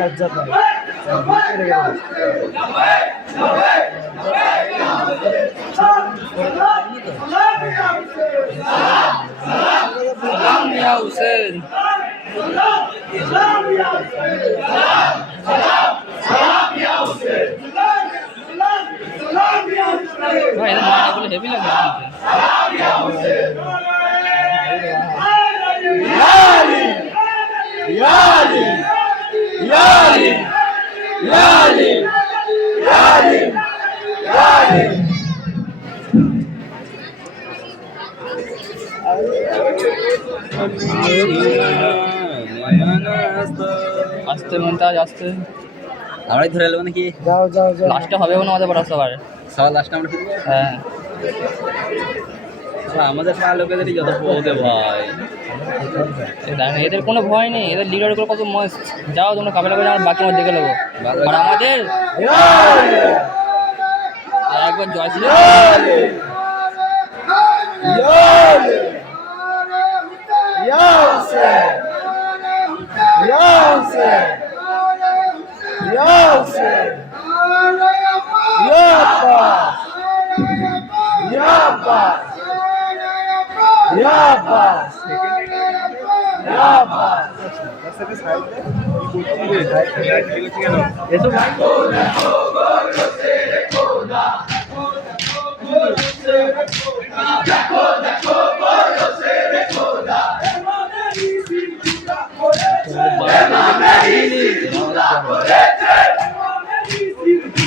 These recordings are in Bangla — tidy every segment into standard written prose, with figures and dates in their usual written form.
লজ্জা পায়। হুসেন হেভি লাগে। আসতে মনটাজ আসতে আমরাই ধরে এলো নাকি? যাও যাও যাও। লাস্টে হবে না আমাদের পড়া সবার। সবার লাস্টে আমরা ফিরবো। হ্যাঁ আমাদের পাড়া লোকেদেরই যত বলতে ভয়। এদের কোনো ভয় নেই, এদের লিডারগুলো কত মস্ত। যাও তোমরা কাপড় করে আমার বাকি আমার দেখে নেবো। আর আমাদের একবার জয় ছিল।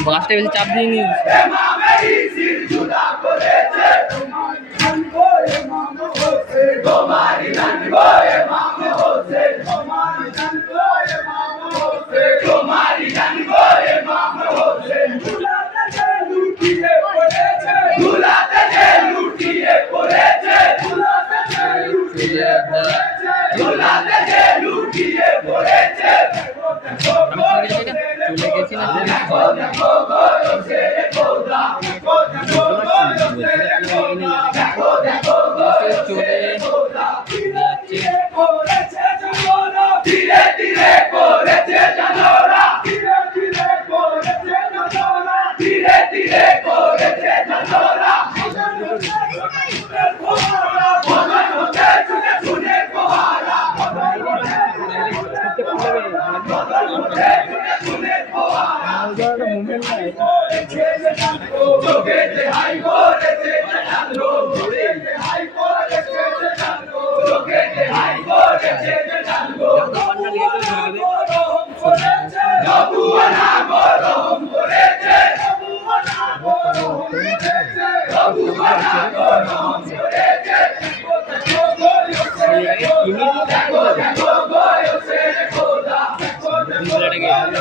বাসটা বেশি চাপ দিইনি। চলে গেছি না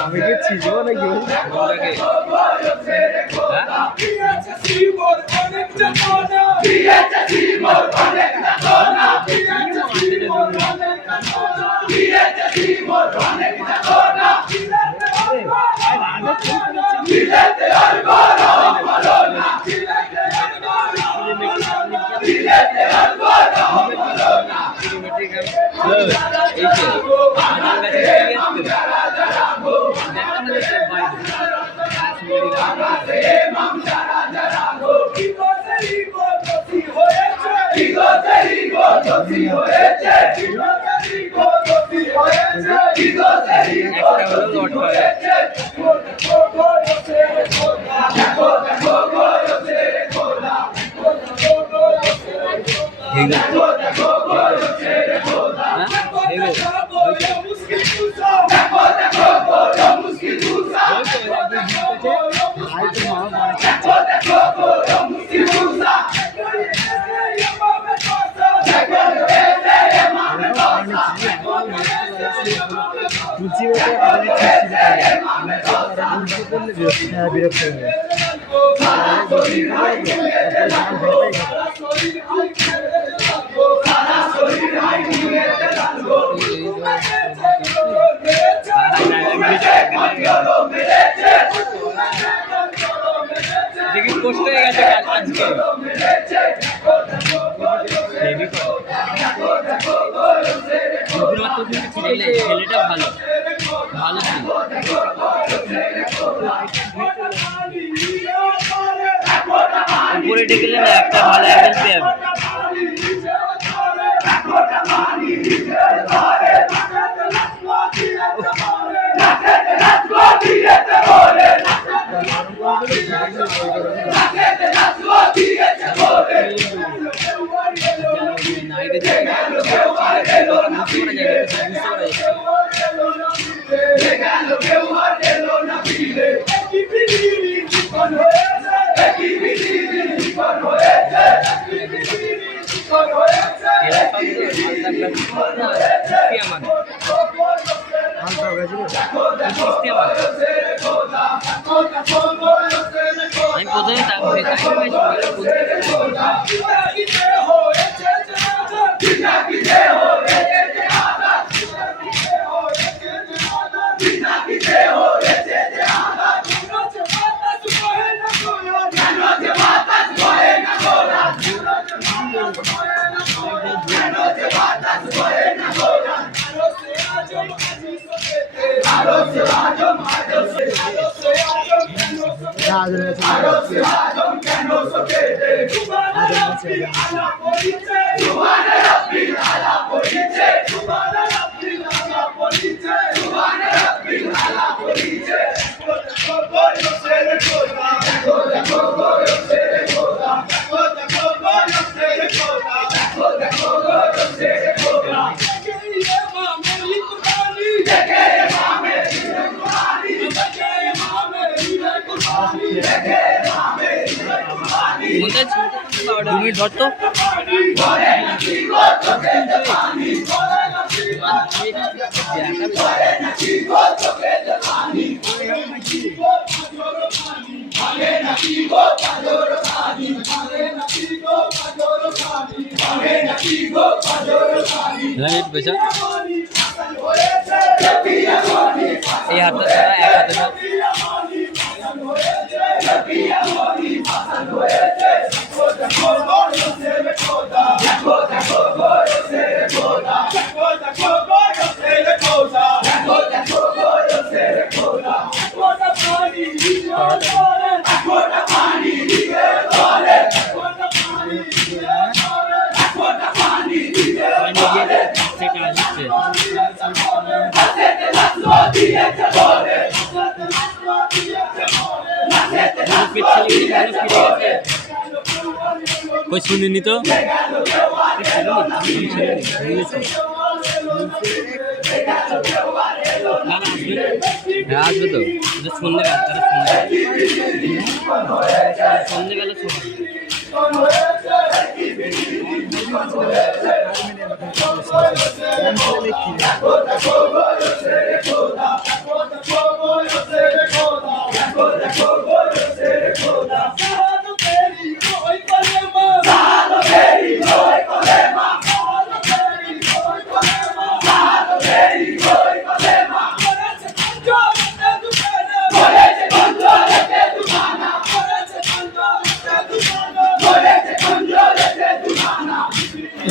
আমি গেছি জীবনে গিয়ে বিরক্ত দেখি কষ্ট হয়ে গেছে আজকে। ছেলেটা ভালো ভালো ছিল। উপরে ডেকেলে না একটা ভালো অ্যাঙ্গেল পেয়ে যাবে। আমি প্রথমে ধরতো এই হাতটা ছাড়া এক হাতে না कोई सुनी नहीं तो আসবে তো সন্ধ্যেবেলা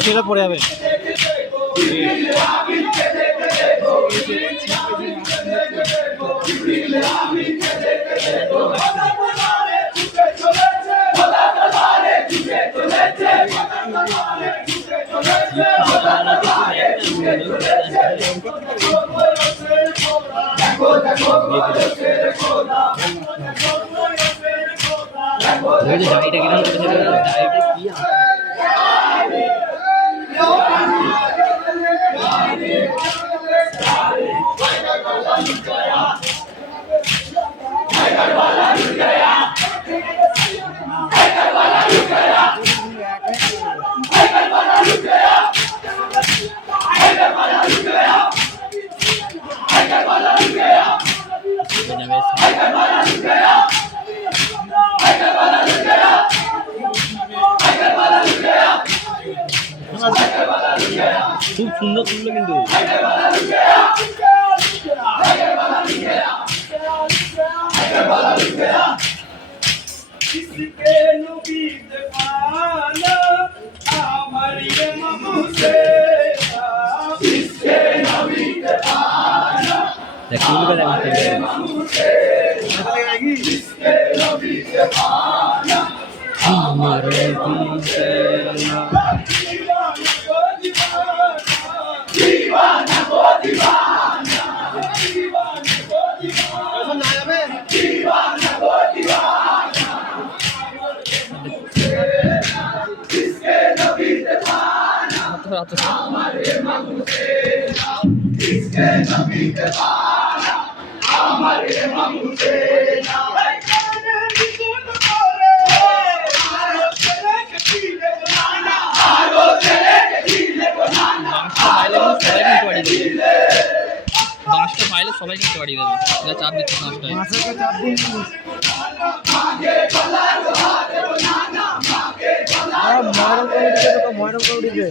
সেটা পড়ে যাবে ডাইটা কি খুব সুন্দর তুললো কিন্তু বাঁশটা পাইলে সবাই কিন্তু বাড়ি দেবে, এটা চাপ দিচ্ছে বাঁশটা। মাছের চাপ দিন ময়রম করে দিবে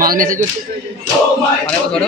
মাল মেসেজ হচ্ছে আরেকবার ধরো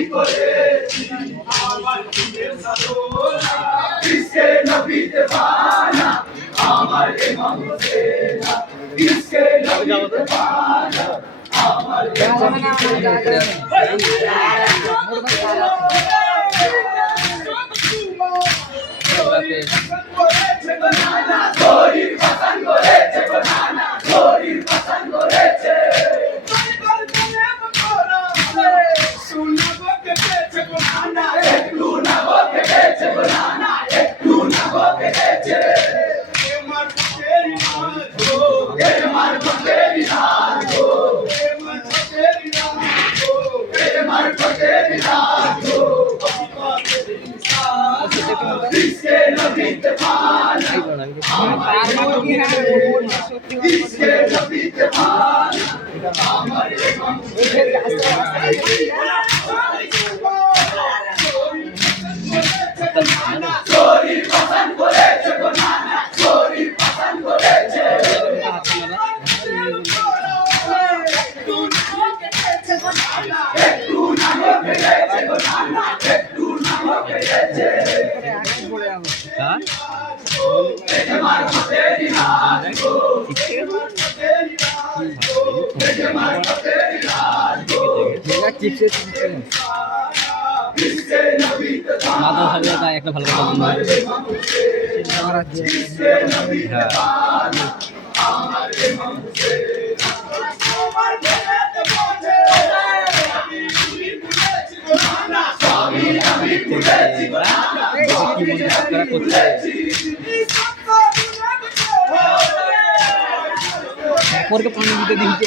একটা ভালো পরকে পানি দিতে দিচ্ছে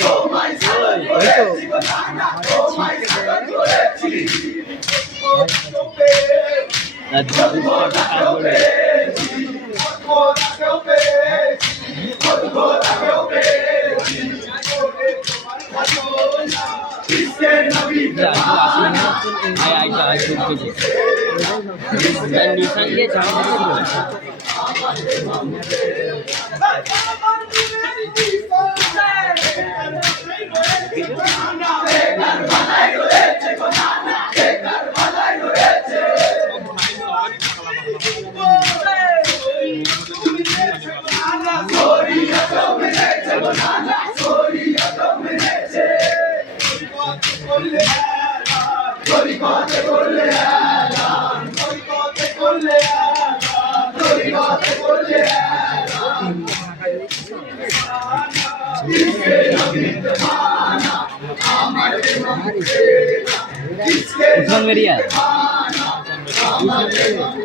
উসমান মেরিয়া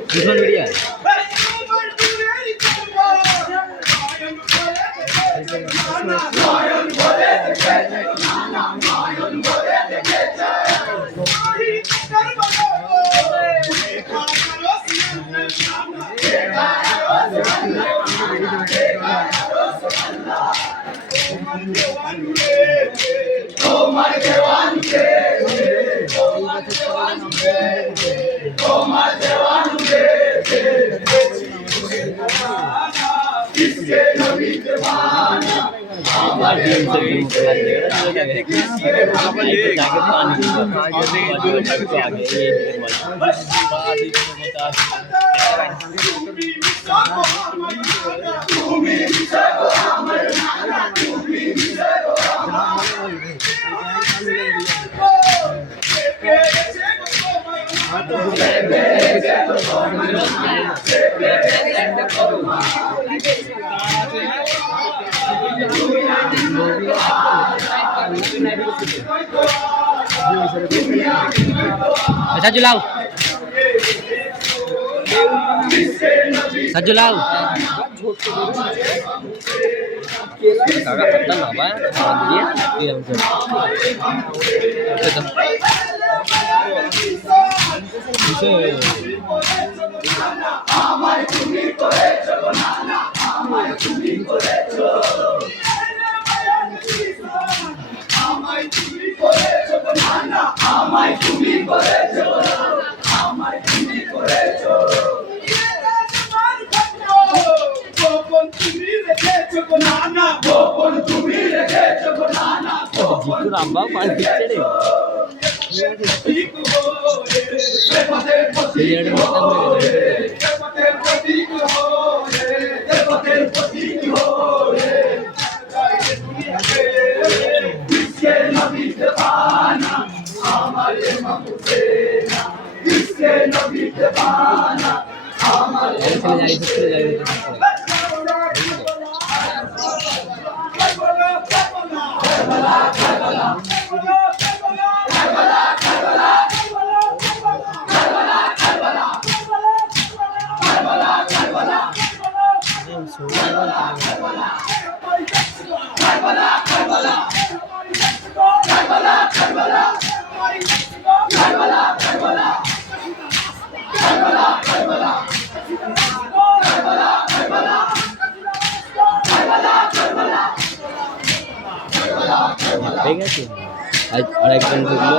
উসমান মেরিয়া সাজু লাও সাজু লাও kagak ketan apa dia iya betul bisa আমায় তুমি করেছো না আমায় তুমি করেছো আমায় তুমি করেছো না আমায় তুমি করেছো আমায় তুমি করেছো গোপন তুমি রেখেছো না গোপন তুমি রেখেছো না জিতু রাম্বা পান দিচ্ছে রে ঠিক হয়ে দেবতের প্রতীক হয়ে দেবতের প্রতীক হয়ে দেবতের প্রতীক হয়ে इसके नबी दीवाना हमारे ममसेना इसके नबी दीवाना हमारे ঠিক আছে আর একজন ঢুকলো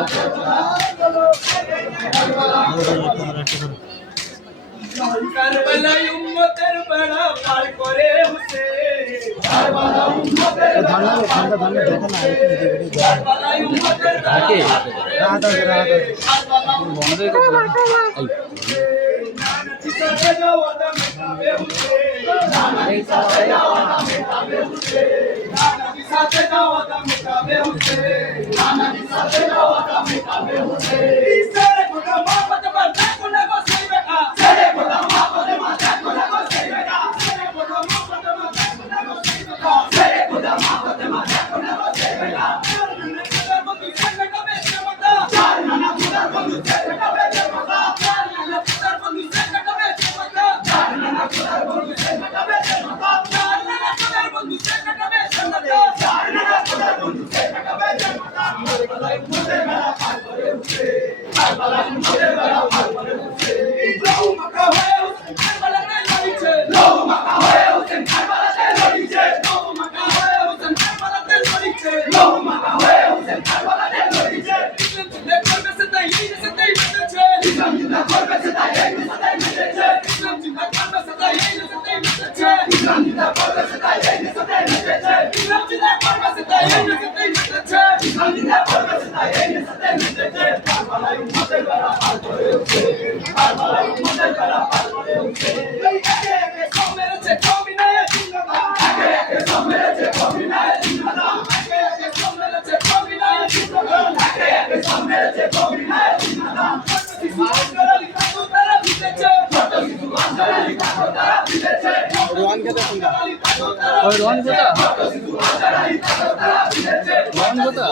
কারবালায় উম্মতের বড়া পার করে হুসেন কারবালা উম্মতের ধানা দেখো না কারবালায় উম্মতের কাকে রাত বন্ধ করে যাওয়া মেটাবে হুসেন নানা সাথে যাওয়া মেটাবে হুসেন নানা সাথে যাওয়া মেটাবে হুসেন নানা সাথে যাওয়া মেটাবে হুসেন ইসরে কোনা মোহাম্মদ বান্দা কোনা বসে বেটা সরে কোনা মোহাম্মদ বান্দা কোনা বসে বেটা সরে কোনা মোহাম্মদ বান্দা কোনা বসে বেটা সরে কোনা মোহাম্মদ বান্দা কোনা বসে বেটা নানা খুদার বন্ধু সে মেটাবে জমতা নানা খুদার বন্ধু সে মেটাবে জমতা নানা খুদার বন্ধু সে মেটাবে জমতা নানা খুদার বন্ধু সে মেটাবে জমতা নানা খুদার বন্ধু সে মেটাবে জমতা কারবালায় মুদের বেলা পার করে উঠে কারবালায় মুদের বেলা পার করে উঠে লহু মাখা হয়ে হুসেন কারবালাতে লড়িছে লহু মাখা হয়ে হুসেন কারবালাতে লড়িছে লহু মাখা হয়ে হুসেন কারবালাতে লড়িছে লহু মাখা হয়ে হুসেন কারবালাতে লড়িছে İslam জিন্দা করবে সেটাই মেটেছে ইসলাম জিন্দা করবে সেটাই মেটেছে ইসলাম জিন্দা করবে সেটাই মেটেছে ইসলাম জিন্দা করবে সেটাই মেটেছে ইসলাম জিন্দা করবে সেটাই মেটেছে কারবালায় উম্মতের বেলা পার করে উঠে কারবালায় উম্মতের বেলা পার করে উঠে একে একে সব মেরেছে কমিনায়ে জিন্দাবাদ একে একে সব মেরেছে কমিনায়ে জিন্দাবাদ রোহান খেতে কোনটা? ওই রোহন কোথা রোহন কোথা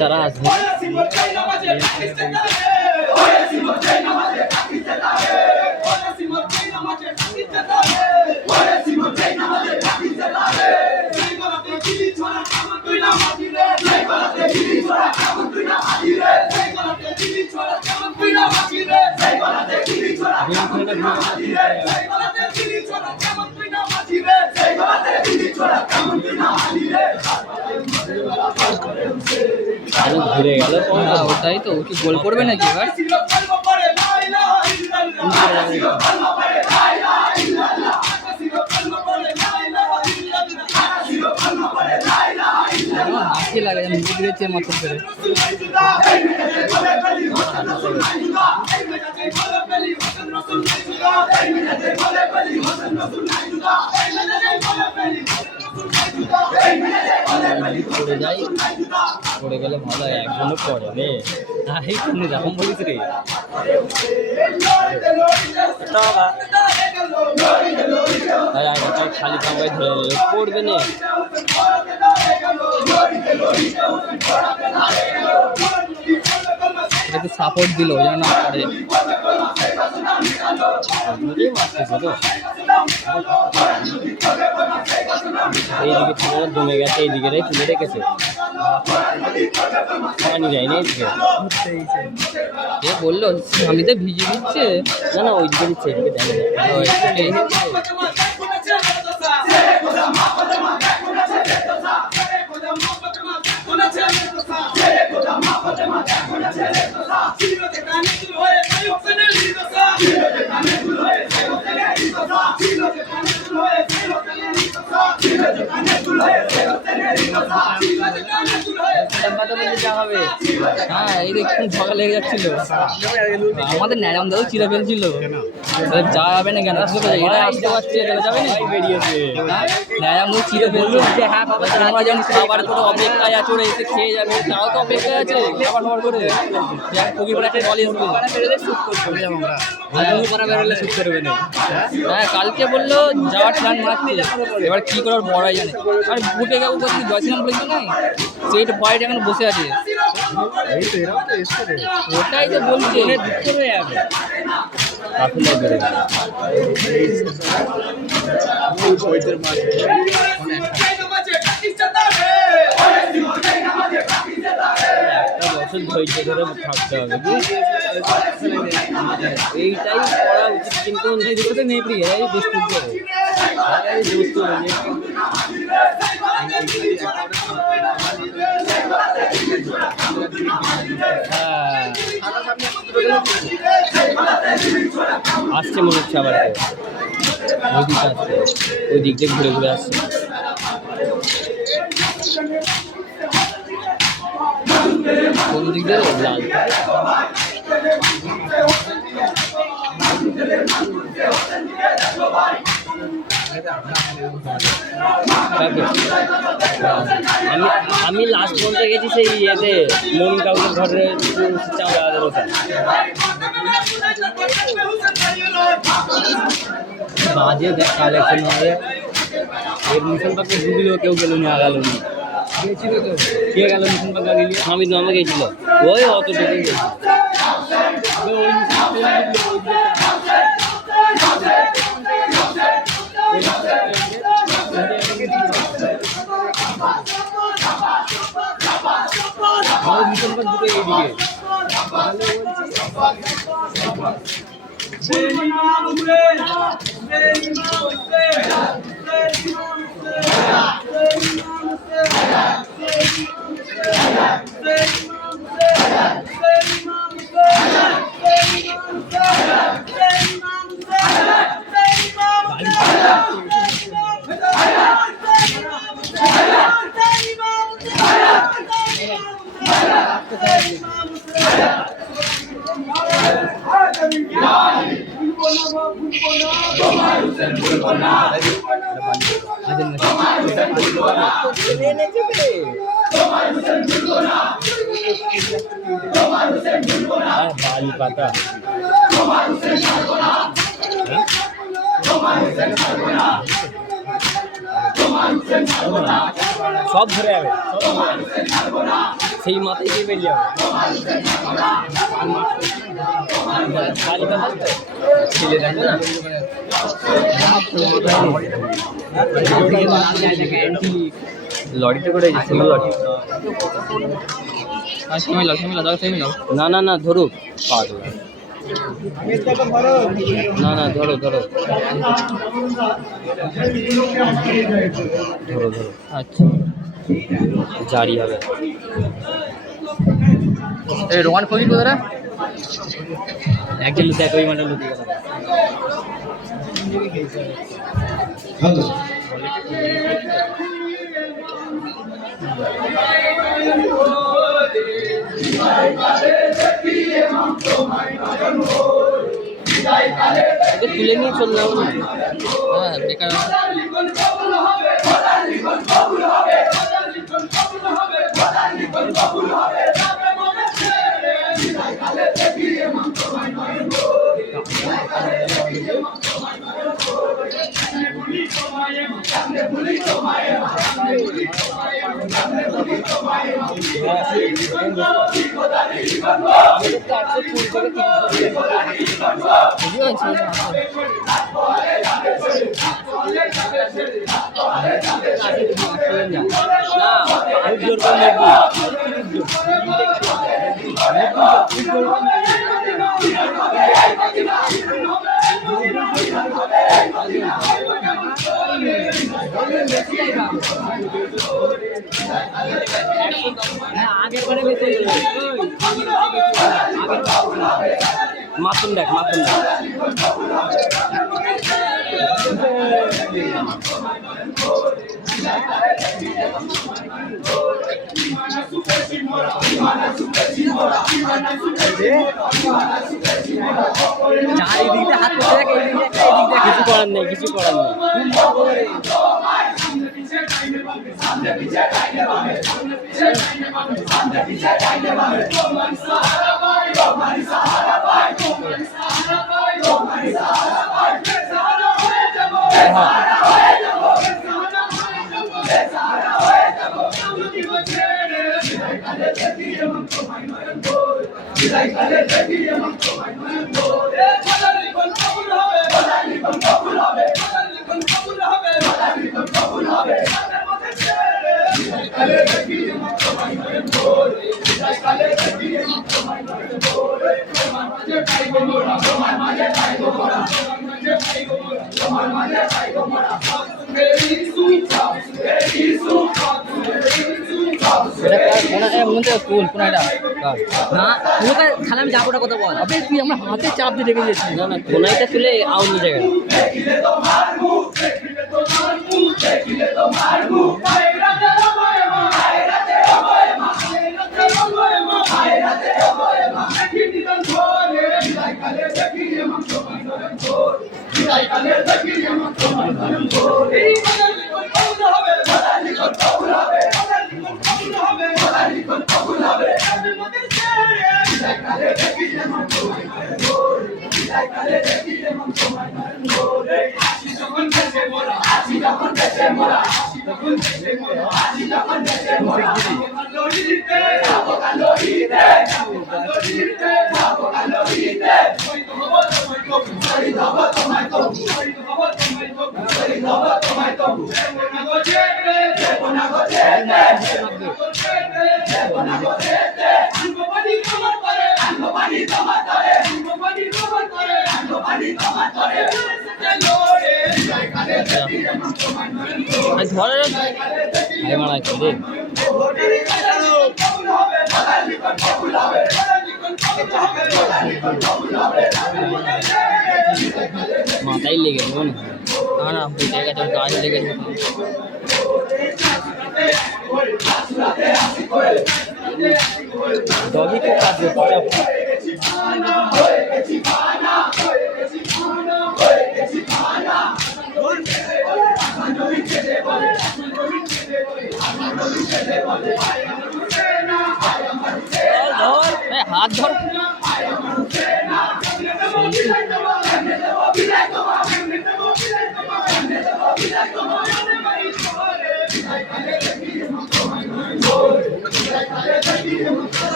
তারা আসবে ঘুরে গেল ওটাই তো ও কি গোল করবে নাকি এবার হাসি লাগে যেন মুখ দিয়েছে মাত্র করে পড়ে যাই পড়ে গেলে ভালো হয় একজনও পড়ে রে এই তুমি যখন বলিস রে খালি কামাই ধরে পড়বে না একটু সাপোর্ট দিল যেন না পারে মারতেছে তো এইদিকে ছিল জমে গেছে এইদিকে তুলে রেখেছে পানি যায়নি এইদিকে এ বললো আমি তো ভিজে দিচ্ছে না না ওইদিকে দিচ্ছে এদিকে দেয় হ্যাঁ এই দেখুন ঝগড়া লেগে যাচ্ছিল আমাদের ন্যাড়াম দাদু চিরা ফেলছিল যা যাবে না কেন এরা আসতে পারছে যাবে না বেরিয়েছে ন্যাড়াম দাদু চিরা ফেলছিল হ্যাঁ আমরা যেমন খাবার করে অপেক্ষায় আছে ওরা এসে খেয়ে যাবে তাও তো অপেক্ষায় আছে খাবার খাবার করে কবির একটা কলেজ বেরোলে শুট করবে না হ্যাঁ কালকে বললো যাওয়ার প্ল্যান মারছে এবার কি করার বড়াই জানে আর বুটে যাবো বলছি জয়সিলাম বলেছি নাই সেইটা ভয়টা এখন বসে আছে ওটাই তো বলছে ধৈর্য ধরে থাকতে হবে এইটাই করা উচিত কিন্তু নেই প্রিয় এই বস্তু আসছে মনে হচ্ছে আবার ওই দিকে আসছে ওই দিক দিয়ে ঘুরে ঘুরে আসছে কোন দিক দিয়ে লাল আমি লাস্ট বলতে গেছি সেই ইয়েতে মন কাউকে ঘরে চাঁদাদের ওটা বাজে দেখ কালেকশন হবে এর মিশন পাকে ডুবিলেও কেউ গেল না গেল না কে গেল মিশন পাকা গেলি আমি তো আমাকে গেছিল ওই অত ডেকে গেছি মিশন পাক দুটো এইদিকে পাতা সব ধরে যাবে সেই মাথায় গিয়ে বেরিয়ে যাবে ছেলে দেখো না লরিতে করে ছিল লরি না না না ধরুক পা ধরো না না ধরো ধরো ধরো ধরো আচ্ছা জারি হবে এই রোমান ফলি কোথায় একজন লুতে ওই মানে লুতে গেল তুলে নিয়ে চললাম হ্যাঁ বেকার মাতুন দেখ মাতুন দেখ চারিদিকে হাত করতে দেখ কিছু করার নেই কিছু করার নেই স্কুল কোন এটা না তোকে খালি আমি যাবোটা কথা বল আপনি তুই আমার হাতে চাপ দিয়ে রেখে দিয়েছিস না না কোনাইটা তুলে আউন জায়গায় ধরে আই মারা কি রে মাথায় লেগে দেবো না না বুঝে গেছে গায়ে লেগে যাবে ডগি কে কাজ করছে হাত ধর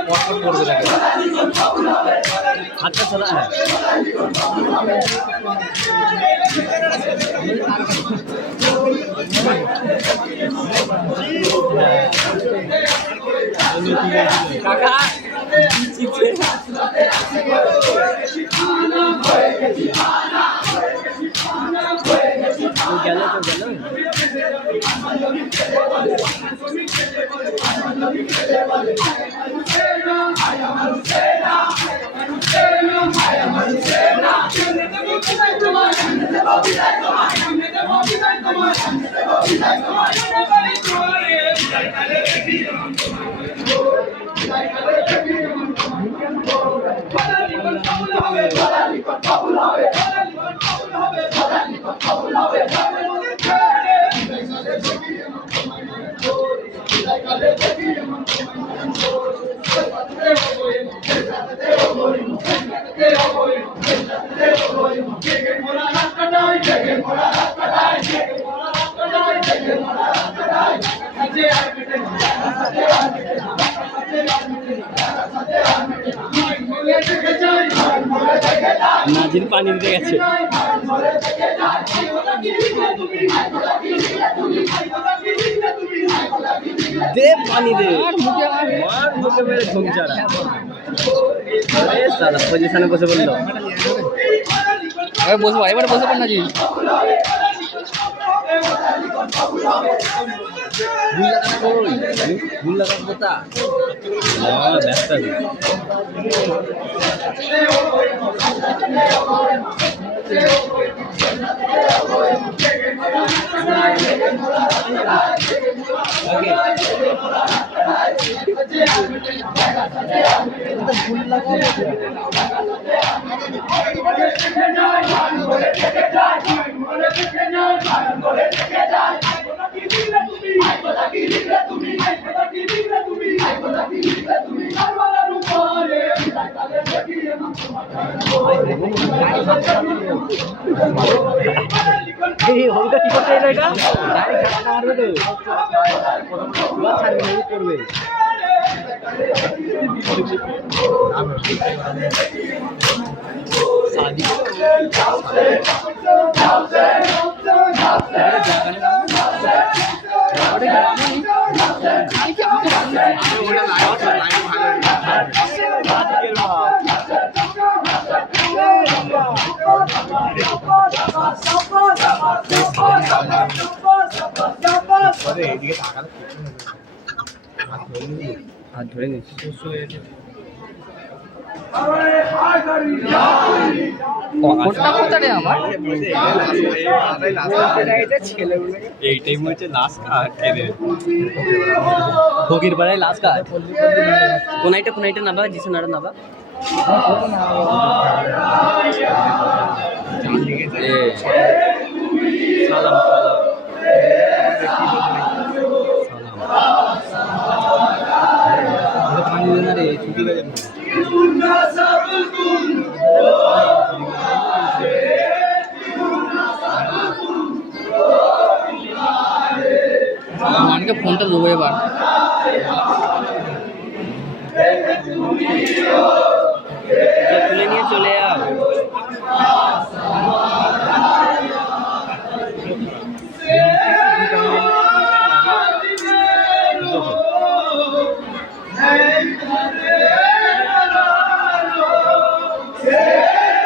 পটপট করবে তাকে হাতটা চলা হ্যাঁ কাকা গেল তো গেল নাজির পানি দিতে গেছে দে পানি দে মুখে মেরে ঘুমছাড়া সালা পজিশনে বসে বললো এবার বসবো এবার বসে পড় নাজি কথা ব্যস্ত হলকা কি করতে এলো এটা গাড়ি খাটা মারবে তো করবে হাত ধরে নিচ্ছি এইটাই হচ্ছে লাস্ট কার্ড ফকির পাড়ায় লাস্ট কার্ড কোনাইটা নাবা জিসে নাড়া নাবা সালাম পানি দেনা রে ছুটি গেছে মানিকে ফোনটা দেবো এবার তুলে নিয়ে চলে যাও Hey,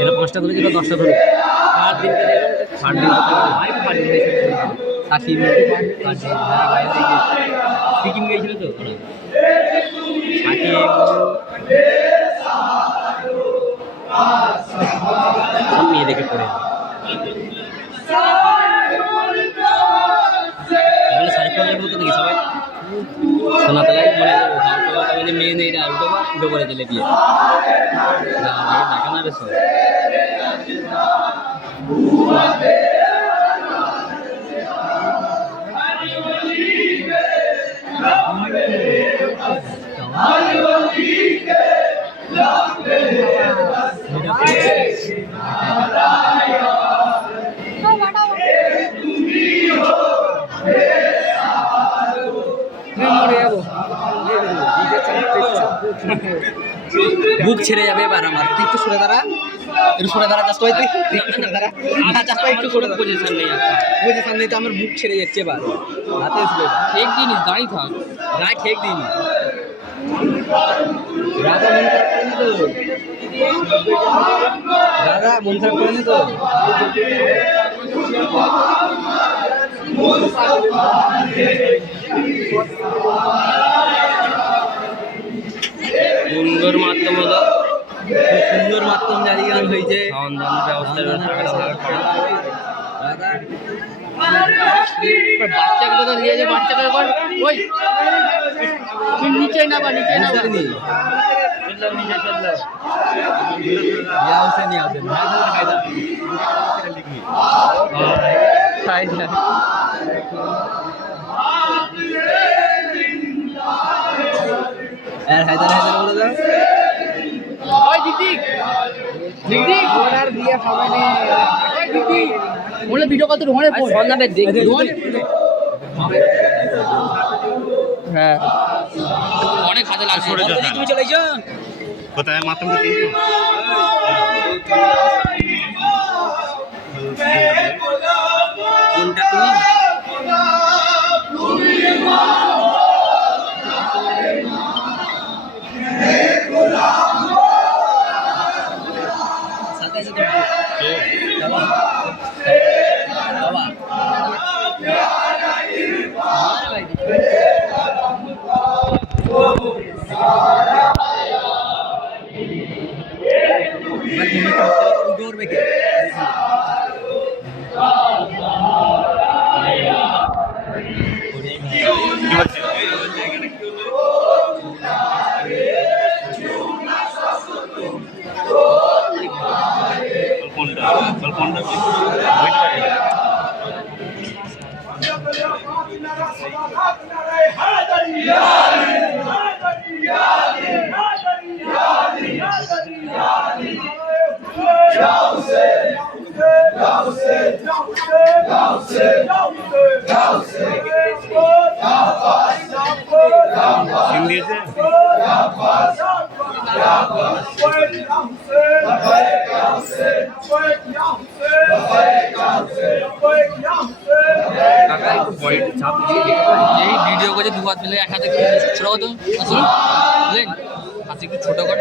এরা 5টা ধরেছিল 10টা ধরে আর দিনকে দেখলাম 8 দিন ভাই তো 5 দিন সাকিব সিকিম গিয়েছিল তো ওরা সাকিব সব মেয়ে দেখে পড়ে তাহলে শাহরুখ খানের মতো দেখি সবাই সোনাতলায় মানে মেয়ে নেই উঠো করে দিলে বিয়ে দেখা না রে সব বুক ছেড়ে যাবে এবার আমার তুই একটু সরে দাঁড়া চাষ একটু সরে দাঁড়া একটু সরে পজিশন নেই তো আমার বুক ছেড়ে যাচ্ছে এবার হাতে আসবে ঠিক দিনই দাঁড়িয়ে থাক গায়ে খেক দিইনি রাজা মন খারাপ করেনি তো সুন্দর মাধ্যম হলো সুন্দর মাধ্যম জারি গান হয়েছে বাচ্চাগুলো তো নিয়ে যে বাচ্চাগুলো ওই নিচে না বা নিচে না ভিডিও কত ধরে হ্যাঁ অনেক হাতে লাগছে তুমি চলে যাও কোথায় মাতম দিতে কোনটা তুমি এই ভিডিও করে দু হাত মিলে এক হাতে ছোট কত বুঝলেন হাতে একটু ছোট কর